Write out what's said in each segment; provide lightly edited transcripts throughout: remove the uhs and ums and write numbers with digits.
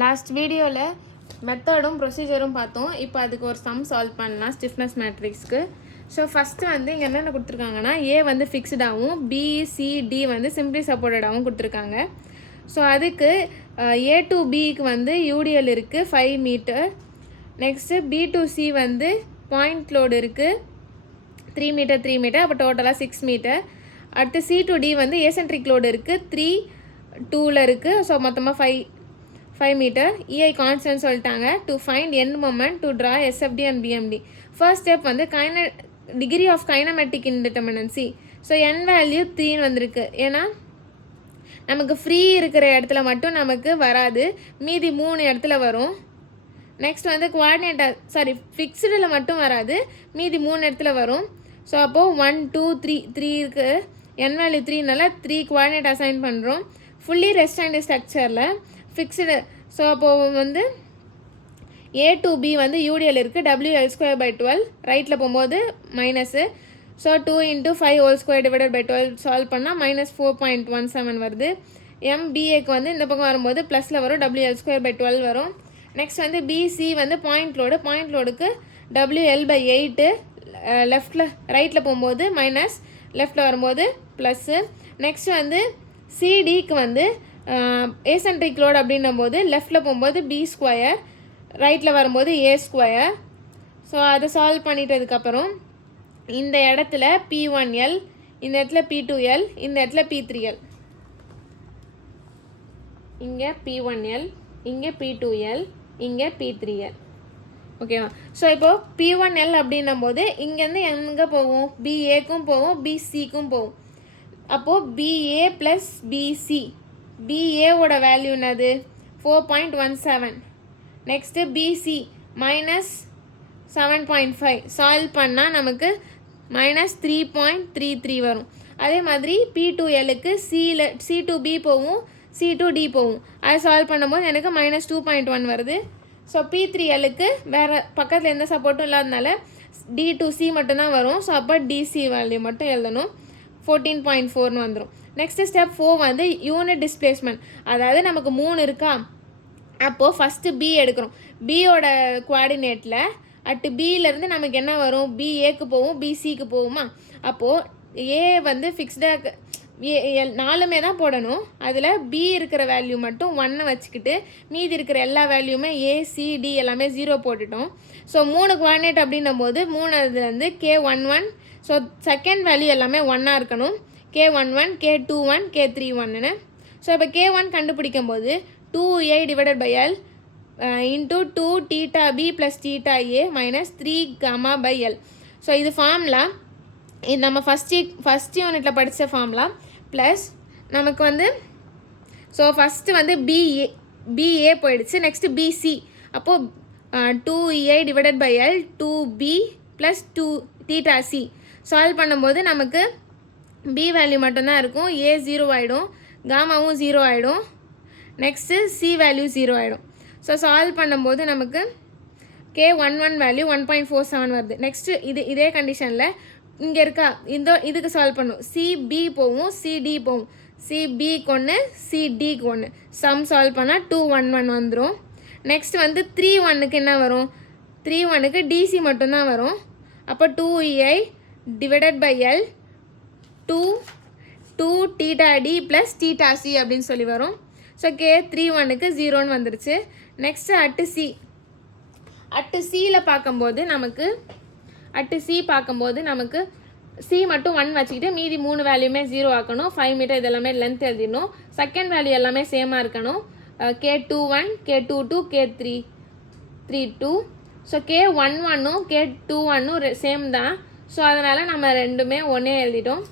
Last வீடியோவில் மெத்தடும் ப்ரொசீஜரும் பார்த்தோம். இப்போ அதுக்கு ஒரு சம் சால்வ் பண்ணலாம் ஸ்டிஃப்னஸ் மேட்ரிக்ஸ்க்கு. ஸோ ஃபஸ்ட்டு வந்து இங்கே என்னென்ன கொடுத்துருக்காங்கன்னா, ஏ வந்து ஃபிக்ஸ்டாகவும் பிசிடி வந்து சிம்பிளி சப்போர்ட்டடாகவும் கொடுத்துருக்காங்க. ஸோ அதுக்கு ஏ டு பிக்கு வந்து யூடிஎல் இருக்குது 5 metre. Next B to C வந்து பாயிண்ட் லோடு இருக்குது 3 மீட்டர் 3 மீட்டர், அப்போ டோட்டலாக 6 மீட்டர். அடுத்து சி டு டி வந்து ஏசென்ட்ரிக் லோடு இருக்குது 3 2ல் இருக்குது. ஸோ மொத்தமாக 5 மீட்டர். இஐ கான்ஸ்டன்ட் சொல்லிட்டாங்க. To find end moment to draw SFD and BMD. First step வந்து degree of kinematic indeterminacy. So n value 3 வந்திருக்கு. ஏன்னா நமக்கு ஃப்ரீ இருக்கிற இடத்துல மட்டும் நமக்கு வராது, மீதி 3 இடத்துல வரும். நெக்ஸ்ட் வந்து ஃபிக்ஸ்டில் மட்டும் வராது, மீதி 3 இடத்துல வரும். ஸோ அப்போது 1 2 3 இருக்குது. என் வேல்யூ 3னால 3 குவாடினேட் அசைன் பண்ணுறோம். ஃபுல்லி ரெஸ்டாண்ட் ஸ்ட்ரக்சரில் ஃபிக்ஸ்டு. ஸோ அப்போது வந்து ஏ டு பி வந்து யூடிஎல் இருக்குது WL²/12. ரைட்டில் போகும்போது மைனஸு. ஸோ 2 × 5² / 12 சால்வ் பண்ணால் -4.17 வருது. எம்பிஏக்கு வந்து இந்த பக்கம் வரும்போது ப்ளஸில் வரும், WL²/12 வரும். நெக்ஸ்ட் வந்து பிசி வந்து பாயிண்ட் லோடுக்கு WL/8 லெஃப்டில் ரைட்டில் போகும்போது மைனஸ், லெஃப்டில் வரும்போது ப்ளஸ்ஸு. நெக்ஸ்ட் வந்து சிடிக்கு வந்து ஏசென்ட்ரிக் லோடு அப்படின்னும் போது லெஃப்டில் போகும்போது B², ரைட்டில் வரும்போது A². ஸோ அதை சால்வ் பண்ணிட்டதுக்கப்புறம் இந்த இடத்துல P1L, இந்த இடத்துல P2L, இந்த இடத்துல P3L. இங்கே P1L, இங்கே P2L, இங்கே P3L. ஓகேவா? ஸோ இப்போது P1L அப்படின்னும் போது இங்கேருந்து எங்கே போகும்? BAக்கும் போகும், BCக்கும் போகும். அப்போது BA + BC. BAவோட வேல்யூ என்னது? 4.17. Next BC -7.5. சால்வ் பண்ணால் நமக்கு -3.33 வரும். அதே மாதிரி P2Lக்கு C to B போகும், C to D போகும். அதை சால்வ் பண்ணும்போது எனக்கு -2.1 வருது. ஸோ P3Lக்கு வேறு பக்கத்தில் எந்த சப்போர்ட்டும் இல்லாதனால D to C மட்டும்தான் வரும். ஸோ அப்போ DC வேல்யூ மட்டும் எழுதணும், 14.4ன்னு வந்துடும். நெக்ஸ்ட்டு ஸ்டெப் 4 வந்து யூனிட் டிஸ்பிளேஸ்மெண்ட். அதாவது நமக்கு 3 இருக்கா, அப்போது ஃபஸ்ட்டு B எடுக்கிறோம். பியோட குவாடினேட்டில் அட்டு பியிலேருந்து நமக்கு என்ன வரும்? BAக்கு போகும், BCக்கு போகுமா? அப்போது ஏ வந்து ஃபிக்ஸ்டாக 4மே தான் போடணும். அதில் B இருக்கிற வேல்யூ மட்டும் 1 வச்சுக்கிட்டு மீதி இருக்கிற எல்லா வேல்யூமே ACD எல்லாமே 0 போட்டுட்டோம். ஸோ 3 குவாடினேட் அப்படின்னும் போது 3 K11. ஸோ செகண்ட் வேல்யூ எல்லாமே 1ஆக இருக்கணும். K11, K21, K31ன்னு. ஸோ இப்போ K1 கண்டுபிடிக்கும் போது 2A / L into 2 θB + θA - 3 γ/L. So இது ஃபார்முலா, இது நம்ம ஃபஸ்ட் யூனிட்டில் படித்த ஃபார்முலா. ப்ளஸ் நமக்கு வந்து ஸோ ஃபஸ்ட்டு வந்து BA போயிடுச்சு. Next BC. அப்போது 2A / L 2B + 2 θC. Solve பண்ணும்போது நமக்கு B வேல்யூ மட்டும்தான் இருக்கும். A 0 ஆகிடும், காமாவும் 0 ஆகிடும். நெக்ஸ்ட்டு C வேல்யூ 0 ஆகிடும். ஸோ சால்வ் பண்ணும்போது நமக்கு K11 வேல்யூ 1.47 வருது. நெக்ஸ்ட்டு இதே கண்டிஷனில் இங்கே இருக்கா, இதுக்கு சால்வ் பண்ணும். CB போகும், CD போகும். CBக்கு 1, CDக்கு 1. சம் சால்வ் பண்ணால் 211 வந்துடும். நெக்ஸ்ட் வந்து 3.1க்கு என்ன வரும்? 3.1க்கு DC மட்டும்தான் வரும். அப்போ 2EI / L 2 θD + θC அப்படின்னு சொல்லி வரும். ஸோ K31க்கு 0ன்னு வந்துருச்சு. நெக்ஸ்ட்டு அட்டு சியில் பார்க்கும்போது நமக்கு C மட்டும் 1 வச்சுக்கிட்டு மீதி 3 வேல்யூமே 0 ஆக்கணும். 5 மீட்டர் இதெல்லாமே லென்த் எழுதிடணும். செகண்ட் வேல்யூ எல்லாமே சேமாக இருக்கணும். K21, K22, K32. ஸோ K11ம் K21ம் சேம் தான். ஸோ அதனால் நம்ம ரெண்டுமே ஒன்றே எழுதிட்டோம்.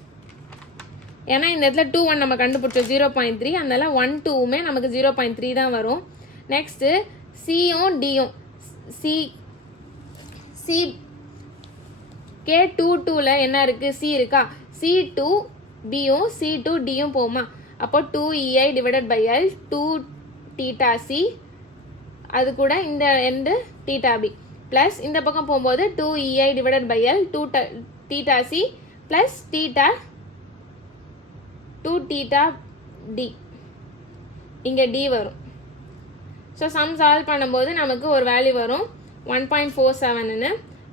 ஏன்னா இந்த இடத்துல 2.1 நம்ம கண்டுபிடிச்சோம் 0.3, அதனால 1 2மே நமக்கு 0.3 தான் வரும். நெக்ஸ்ட்டு சியும் டியும் சி K22ல் என்ன இருக்குது? C இருக்கா? C2Bயும் C2Dயும் போகுமா? அப்போ 2EI / L 2 θC, அது கூட இந்த எண்டு θB ப்ளஸ் இந்த பக்கம் போகும்போது 2EI / L 2 θC + 2 θD. இங்கே D வரும். ஸோ சம் சால்வ் பண்ணும்போது நமக்கு ஒரு வேல்யூ வரும் 1.47ன்னு.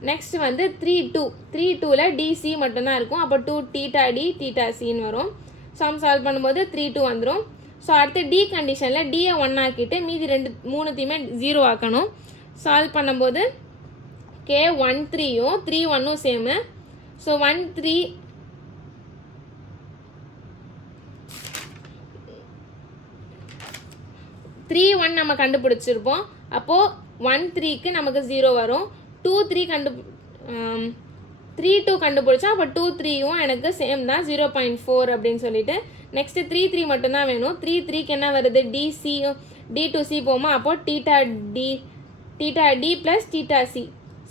நெக்ஸ்ட் வந்து 3.2ல டிசி மட்டும்தான் இருக்கும். அப்போ 2 தீட்டா டி தீட்டா சின்னு வரும். சம் சால்வ் பண்ணும்போது 3.2 வந்துடும். ஸோ அடுத்து டி கண்டிஷனில் டியை 1 ஆக்கிட்டு மீதி 3த்தையுமே 0 ஆக்கணும். சால்வ் பண்ணும்போது கே 1.3யும் 3.1ம் சேமு. ஸோ 3.1 நம்ம கண்டுபிடிச்சிருப்போம். அப்போது 1.3க்கு நமக்கு 0 வரும். 3.2 கண்டுபிடிச்சா அப்போ 2.3யும் எனக்கு சேம் தான் 0.4 அப்படின்னு சொல்லிட்டு. நெக்ஸ்ட்டு 3.3 மட்டும்தான் வேணும். 3.3க்கு என்ன வருது, டிசியும் D2C போமா. அப்போது theta D plus theta C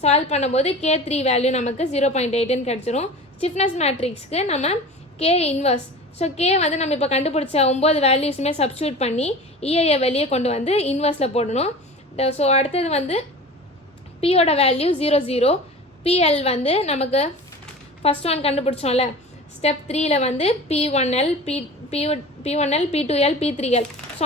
solve பண்ணும்போது K3 வேல்யூ நமக்கு 0.8ன்னு கிடச்சிரும். ஸ்டிஃப்னஸ் மேட்ரிக்ஸ்க்கு நம்ம K இன்வர்ஸ். ஸோ K வந்து நம்ம இப்போ கண்டுபிடிச்ச 9 வேல்யூஸுமே சப்ஸ்டியூட் பண்ணி இஐயை வெளியே கொண்டு வந்து இன்வர்ஸில் போடணும். ஸோ அடுத்தது வந்து பியோட வேல்யூ 0.0. பிஎல் வந்து நமக்கு ஃபஸ்ட் ஒன் கண்டுபிடிச்சோம்ல, ஸ்டெப் 3ல வந்து P1L P2L P3L. ஸோ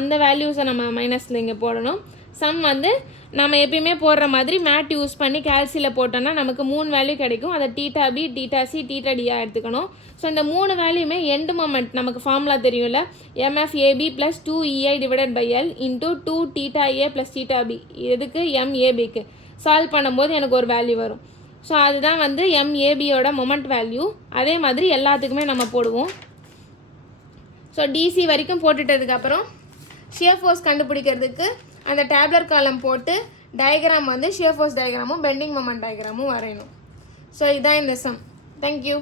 அந்த வேல்யூஸை நம்ம மைனஸில் இங்கே போடணும். சம் வந்து நம்ம எப்பயுமே போடுற மாதிரி மேட் யூஸ் பண்ணி கேல்சியில் போட்டோன்னா நமக்கு 3 வேல்யூ கிடைக்கும். அதை theta B theta C theta டியாக எடுத்துக்கணும். ஸோ இந்த 3 வேல்யூமே எண்டு மொமெண்ட் நமக்கு ஃபார்முலா தெரியும்ல, MFAB plus 2EI divided by L into 2 theta A plus theta B. எதுக்கு, MABக்கு. சால்வ் பண்ணும்போது எனக்கு ஒரு வேல்யூ வரும். ஸோ அதுதான் வந்து MABயோட மொமெண்ட் வேல்யூ. அதே மாதிரி எல்லாத்துக்குமே நம்ம போடுவோம். ஸோ டிசி வரைக்கும் போட்டுட்டதுக்கப்புறம் ஷியர் ஃபோர்ஸ் கண்டுபிடிக்கிறதுக்கு அந்த டேப்லர் காலம் போட்டு டயக்ராம் வந்து ஷியர் ஃபோர்ஸ் டயக்ராமும் பெண்டிங் மொமெண்ட் டயக்ராமும் வரையணும். ஸோ இதுதான் இந்த சம். தேங்க்யூ.